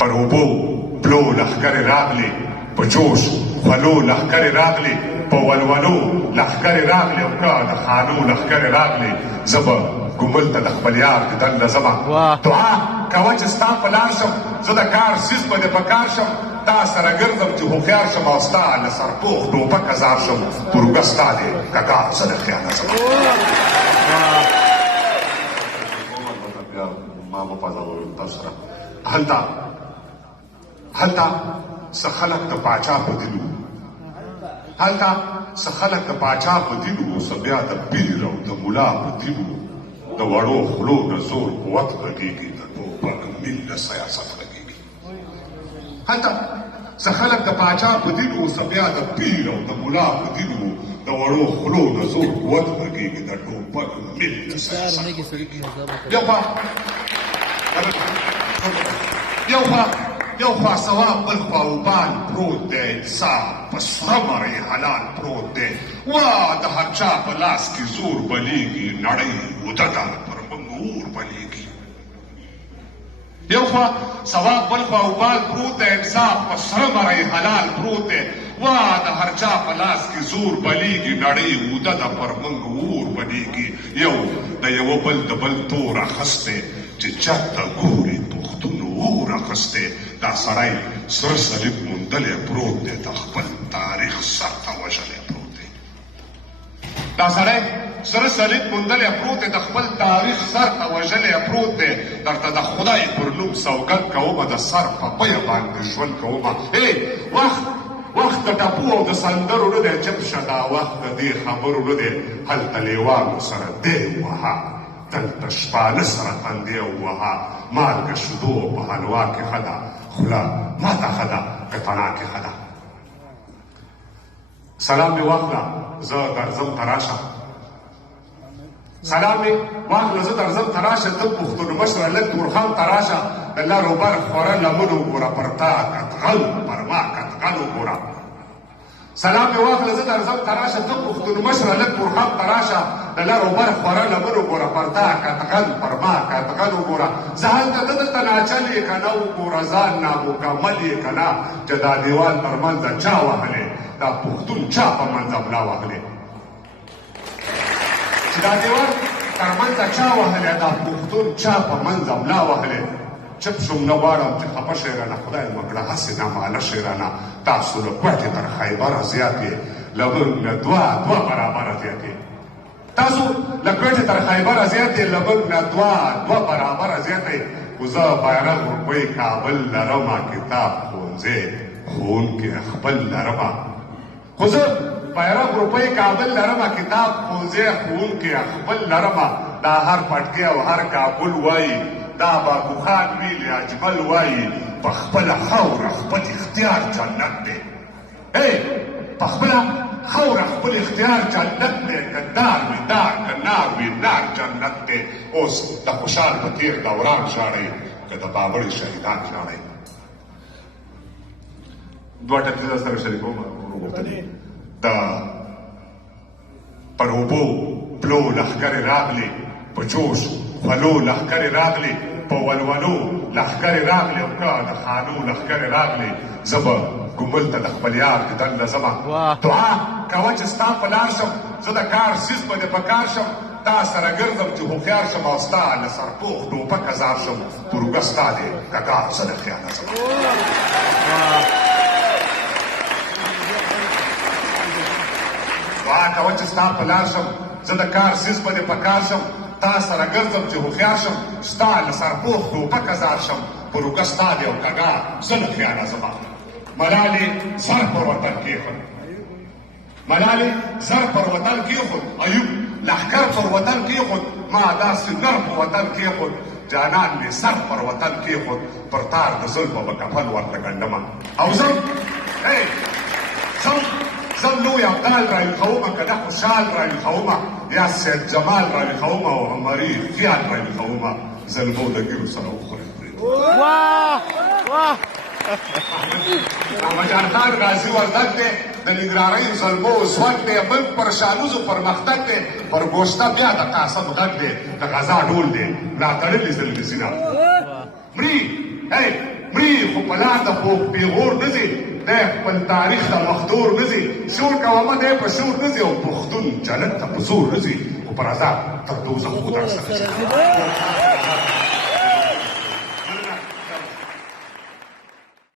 پر اوبو پلو لښکرې راغلې په جوش خولو لښکرې راغلې په ولولو لښکرې راغلې او که د خانو لښکرې راغلې زه به ګومل ته د خپل یار دیدن له ځمه دعا کوه چې ستا په لار شم زه د کار سیز به دې په کار شم تا سره ګرځم چې هوښیار شم او ستا له سرپوښ ټوپک ازار شم پروګه ستا دی ککار زه د خیاله ځمه ما وپځولو تاسو سره هلته څه خلک د پاچا په دین وو هلته څه خلک د پاچا په دین وو څه بیا د پیر او د ملا په دین وو د وړو خولو نه زور قوت غږېږي د ټوپک میل نه سیاست غږېږي هلته څه خلک د پاچا په دین وو څه بیا د پیر او د ملا په دین وو د وړو خولو نه زور قوت غږېږي د ټوپک میل نه سیاست یو خوا ثواب بل خوا وبال پروت دی انصاف په سره مرۍ حلال پروت دی وا د هر چا په لاس کې زور بلیږي نړۍ اوده ده پر موږ اور بلیږي یو خوا ثواب بل خوا وبال پروت دی انصاف په سره مرۍ حلال پروت دی وا د هر چا په لاس کې زور بلیږي نړۍ اوده ده پر موږ اور بلیږي یو د یوه بل د بل تور اخستی چې چاته ګوري پښتون اور اخستی دا سړی سره صلیب موندلی پروت دی د خپل تاریخ سر ته وژلی پروت دی دا سړی سره صلیب موندلی پروت دی د خپل تاریخ سر ته وژلی پروت دی درته د خدای پر نوم سوګند کومه د سر په بیه باندې ژوند کومه وخت د ټپو او د سندرو نه دی چپ شه دا وخت د دې خبرو نه دی هلته لیوانو سره دی وهه دلته شپانه سره خندې ووهه مالګه شیدو په حلوا کې ښه ده خوله ماته ښه ده که تڼا کې ښه ده سلام مې واخله زه درځم ته راشه سلام مې واخله زه درځم ته راشه ته پښتون مشره لږ تورخم ته راشه د لر و بر خوره لمن وګوره پر تا کتغل پر ما کتغل وګوره سلام مې واخله زه درځم ته راشه ته پښتون مشره لږ تورخم ته راشه د لر و بر خوره لمن وګوره پر تا کتغل پر ما کتغل وګوره زه هلته ته دلته ناچل یې که نه وګوره ځان نامکمل یې که نه چې دا دیوال تر منځه چا وهلی دا پښتون چا په منځه ملا وهلی چې دا دیوال تر منځه چا وهلی دا پښتون چا په منځه ملا وهلی چپ شم نه غواړم چې خفه شئ رانه خدای وکړه هسې نامعاله شئ رانه تاسو له کوټې تر خیبره زیات یې له موږ نه دوه برابره زیات یې تاسو له کوټې تر خیبره زیات یې له موږ نه دوه برابره زیات یې خو زه بیرغ روپۍ کابل لرمه کتاب ښوونځی ښوونکي خپل لرمه خو زه بیرغ روپۍ کابل لرمه کتاب ښوونځی ښوونکي خپل لرمه دا هر پټکي او هر کابل وایي دا باکوخان ویلې اجمل وایي په خپله خاوره خپل اختیار جنت دی په خپله خاوره خپل اختیار جنت دی که دار وي دار که نار وي نار جنت دی اوس د خوشحال په تېر دوران ژاړئ که د بابر شهیدان ژاړئ دوه ټکي سره شریکوم د پر اوبو پلو لښکرې راغلې په جوش خولو لښکرې راغلې په ولولو لښکرې راغلې او که د خانو لښکرې راغلې زه به ګومل ته د خپل یار دیدن له ځمه دعا کوه چې ستا په لار شم زه د کار سیز به دې په کار شم تا سره ګرځم چې هوښیار شم او ستا له سرپوښ ټوپک ازار شم پروګه ستا دی ککار زه د خیاله ځمه دعا کوه چې ستا په لار شم زه د کار سیز به دې په کار شم تا سره ګرځم چې هوښیار شم ستا له سرپوښ ټوپک ازار شم پروګه ستا دی او کږه زه له خیاله ځمه ملالې زر پر وطن کېښود ملالې زر پر وطن کېښود ایوب لښکر پر وطن کېښود ما داسې نر په وطن کېښود جانان مې سر پر وطن کېښود پر تار د ظلمه به کفن ورته ګنډمه او زم لوی ابدال راویښومه که ده خوشحال راویښومه یا سید جمال راویښومه او عمري خیال راویښومه زلمو د ګیرو سره وخورئ احمد جان خان غازي وردګ دی د نګرانۍ زلمو ځواک دی ملک پر شالوزو پرمختګ دی پر ګوشته بیا د قاسم غږ دی د غزا ډول دی ملاتړلي زلمي سینه مري مړي خو په لار د خوب پیغور نه ځي دی خپل تاریخ ته مخدور نه ځي سور کومه دی په سور نه ځي او پښتون جنت ته په زور نه ځي خو پر عذاب تر دوزخ خو در سره